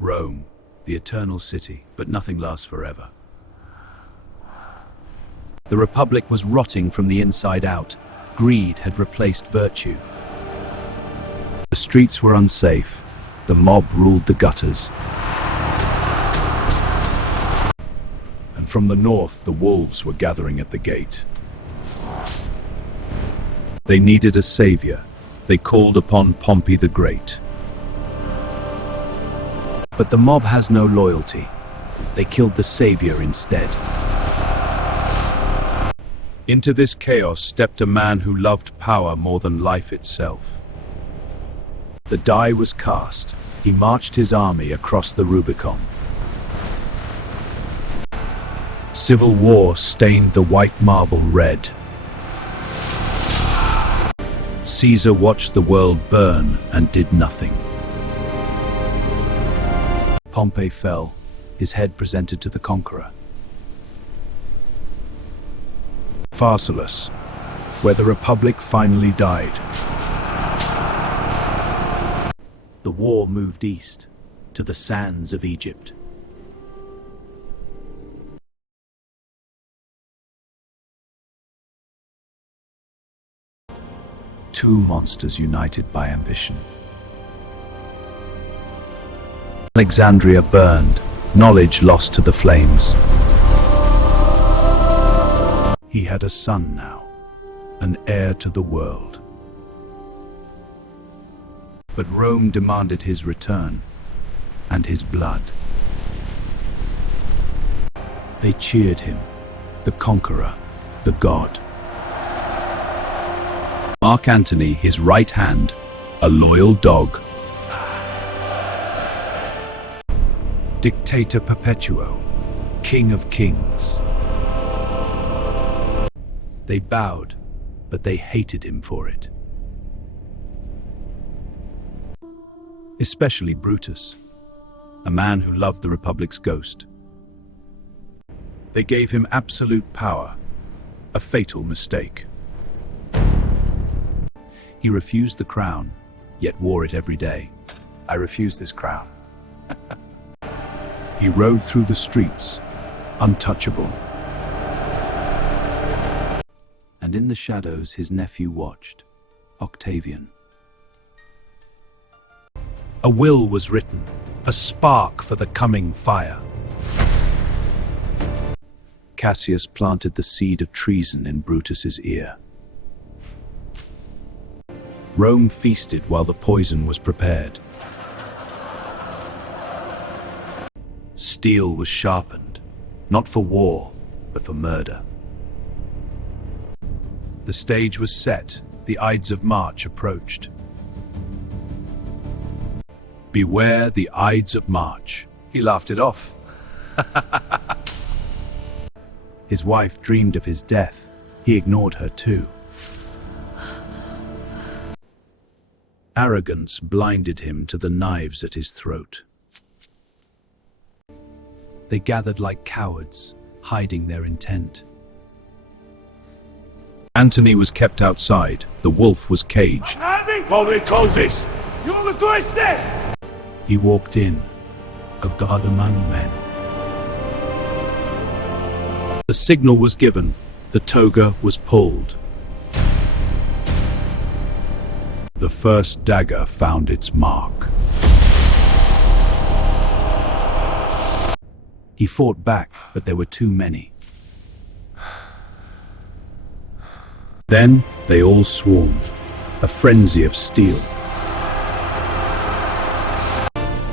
Rome, the eternal city, but nothing lasts forever. The Republic was rotting from the inside out. Greed had replaced virtue. The streets were unsafe. The mob ruled the gutters. And from the north, the wolves were gathering at the gate. They needed a savior. They called upon Pompey the Great. But the mob has no loyalty. They killed the savior instead. Into this chaos stepped a man who loved power more than life itself. The die was cast. He marched his army across the Rubicon. Civil war stained the white marble red. Caesar watched the world burn and did nothing. Pompey fell, his head presented to the conqueror. Pharsalus, where the Republic finally died. The war moved east, to the sands of Egypt. Two monsters united by ambition. Alexandria burned, knowledge lost to the flames. He had a son now, an heir to the world. But Rome demanded his return, and his blood. They cheered him, the conqueror, the god. Mark Antony, his right hand, a loyal dog. Dictator Perpetuo, king of kings. They bowed, but they hated him for it. Especially Brutus, a man who loved the Republic's ghost. They gave him absolute power, a fatal mistake. He refused the crown, yet wore it every day. I refuse this crown. He rode through the streets, untouchable. And in the shadows his nephew watched, Octavian. A will was written, a spark for the coming fire. Cassius planted the seed of treason in Brutus's ear. Rome feasted while the poison was prepared. Steel was sharpened, not for war, but for murder. The stage was set, the Ides of March approached. Beware the Ides of March. He laughed it off. His wife dreamed of his death. He ignored her too. Arrogance blinded him to the knives at his throat. They gathered like cowards, hiding their intent. Antony was kept outside. The wolf was caged. He walked in, a god among men. The signal was given. The toga was pulled. The first dagger found its mark. He fought back, but there were too many. Then they all swarmed, a frenzy of steel.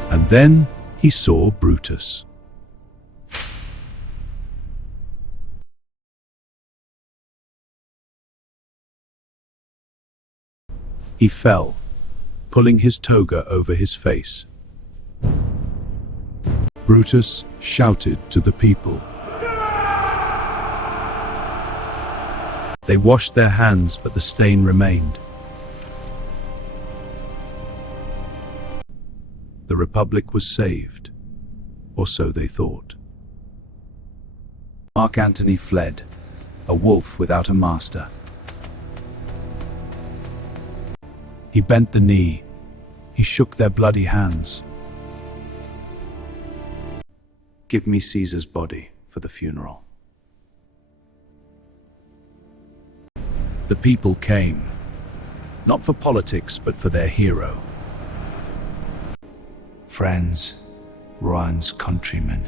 And then he saw Brutus. He fell, pulling his toga over his face. Brutus shouted to the people. They washed their hands, but the stain remained. The Republic was saved, or so they thought. Mark Antony fled, a wolf without a master. He bent the knee. He shook their bloody hands. Give me Caesar's body for the funeral. The people came, not for politics, but for their hero. Friends, Ryan's countrymen.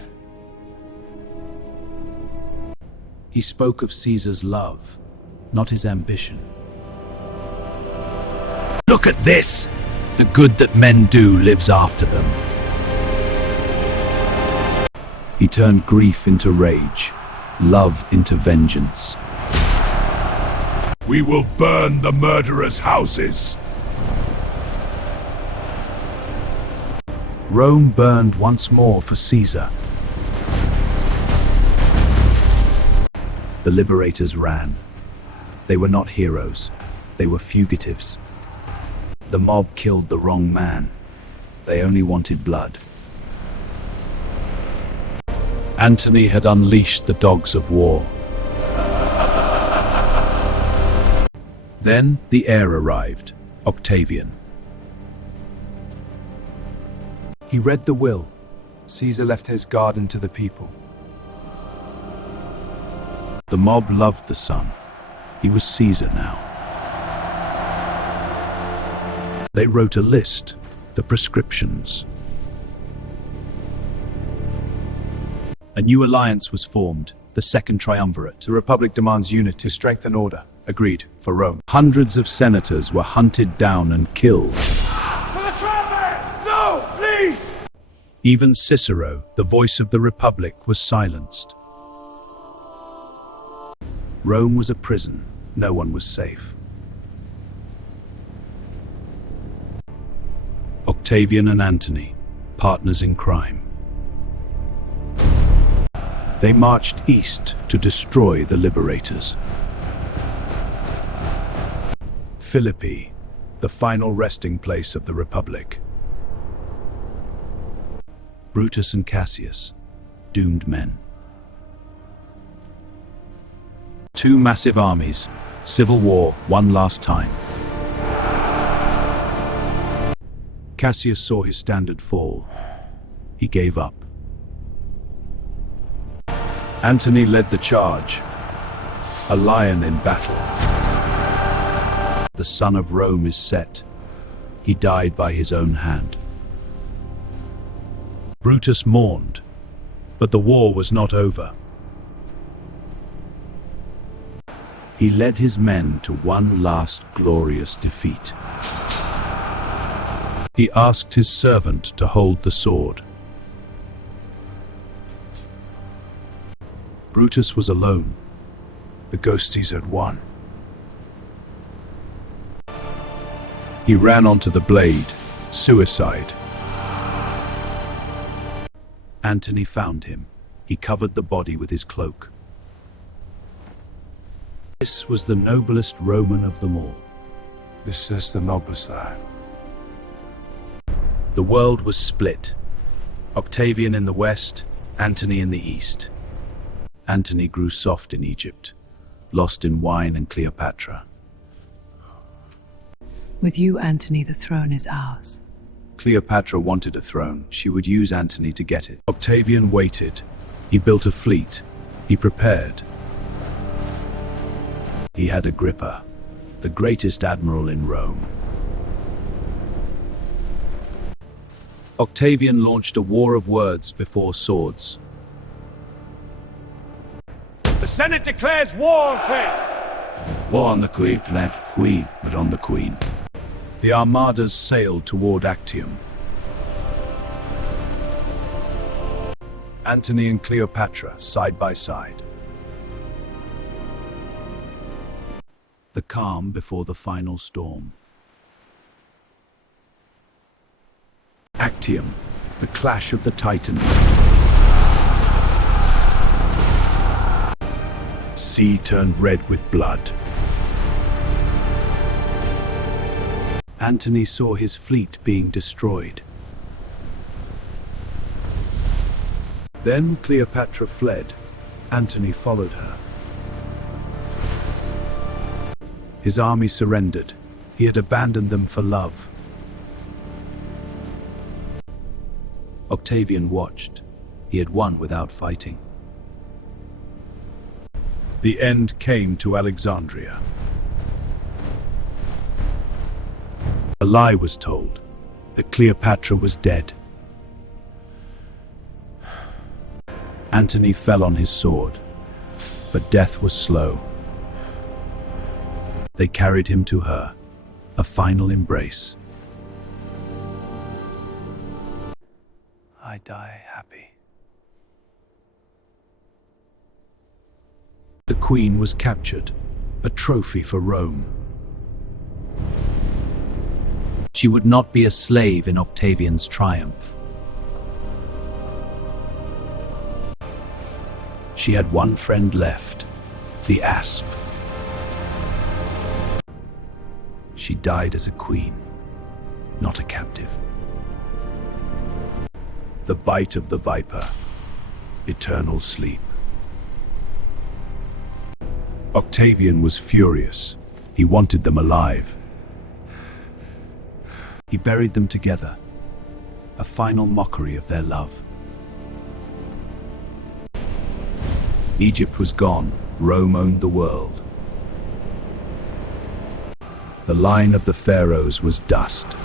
He spoke of Caesar's love, not his ambition. Look at this! The good that men do lives after them. He turned grief into rage, love into vengeance. We will burn the murderers' houses. Rome burned once more for Caesar. The liberators ran. They were not heroes. They were fugitives. The mob killed the wrong man. They only wanted blood. Antony had unleashed the dogs of war. Then the heir arrived, Octavian. He read the will. Caesar left his garden to the people. The mob loved the son. He was Caesar now. They wrote a list, the prescriptions. A new alliance was formed, the Second Triumvirate. The Republic demands unity to strengthen order. Agreed, for Rome. Hundreds of senators were hunted down and killed. For the Triumvirate! No, please! Even Cicero, the voice of the Republic, was silenced. Rome was a prison. No one was safe. Octavian and Antony, partners in crime. They marched east to destroy the liberators. Philippi, the final resting place of the Republic. Brutus and Cassius, doomed men. Two massive armies, civil war one last time. Cassius saw his standard fall. He gave up. Antony led the charge, a lion in battle. The sun of Rome is set. He died by his own hand. Brutus mourned, but the war was not over. He led his men to one last glorious defeat. He asked his servant to hold the sword. Brutus was alone. The ghost Caesar had won. He ran onto the blade. Suicide. Antony found him. He covered the body with his cloak. This was the noblest Roman of them all. This is the noblest I. The world was split. Octavian in the west, Antony in the east. Antony grew soft in Egypt, lost in wine and Cleopatra. With you, Antony, the throne is ours. Cleopatra wanted a throne. She would use Antony to get it. Octavian waited. He built a fleet. He prepared. He had Agrippa, the greatest admiral in Rome. Octavian launched a war of words before swords. The Senate declares war on faith! War on the queen, not queen, but on the queen. The armadas sailed toward Actium. Antony and Cleopatra, side by side. The calm before the final storm. Actium, the clash of the Titans. Sea turned red with blood. Antony saw his fleet being destroyed. Then Cleopatra fled. Antony followed her. His army surrendered. He had abandoned them for love. Octavian watched. He had won without fighting. The end came to Alexandria. A lie was told that Cleopatra was dead. Antony fell on his sword, but death was slow. They carried him to her, a final embrace. I die happy. The queen was captured, a trophy for Rome. She would not be a slave in Octavian's triumph. She had one friend left, the asp. She died as a queen, not a captive. The bite of the viper, eternal sleep. Octavian was furious. He wanted them alive. He buried them together, a final mockery of their love. Egypt was gone. Rome owned the world. The line of the pharaohs was dust.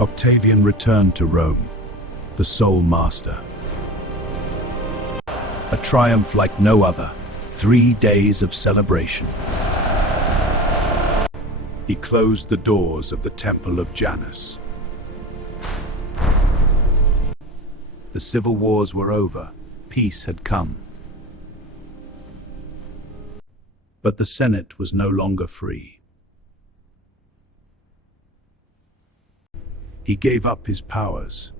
Octavian returned to Rome, the sole master. A triumph like no other, 3 days of celebration. He closed the doors of the Temple of Janus. The civil wars were over. Peace had come. But the Senate was no longer free. He gave up his powers,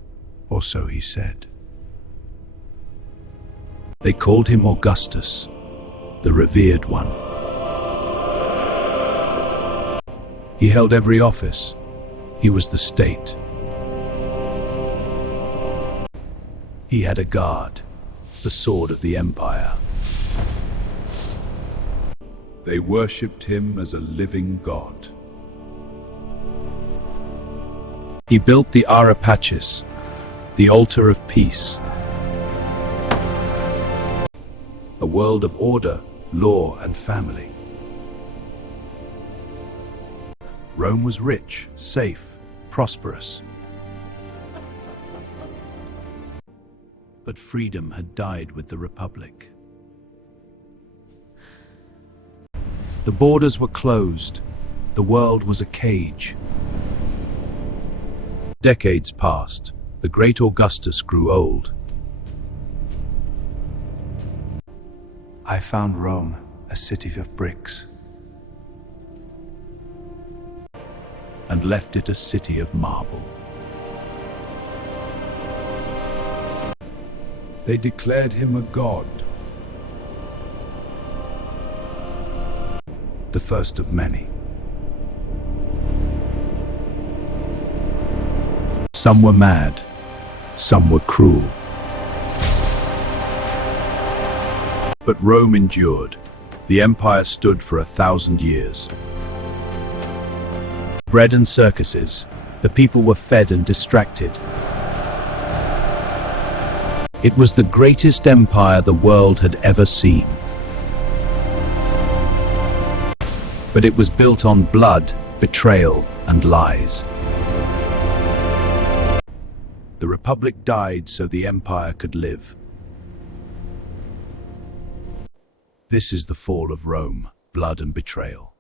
or so he said. They called him Augustus, the revered one. He held every office. He was the state. He had a guard, the sword of the empire. They worshipped him as a living god. He built the Ara Pacis, the altar of peace. A world of order, law, and family. Rome was rich, safe, prosperous. But freedom had died with the Republic. The borders were closed. The world was a cage. Decades passed. The great Augustus grew old. I found Rome, a city of bricks, and left it a city of marble. They declared him a god, the first of many. Some were mad, some were cruel. But Rome endured. The empire stood for 1,000 years. Bread and circuses, the people were fed and distracted. It was the greatest empire the world had ever seen. But it was built on blood, betrayal, and lies. The Republic died so the empire could live. This is the fall of Rome, blood and betrayal.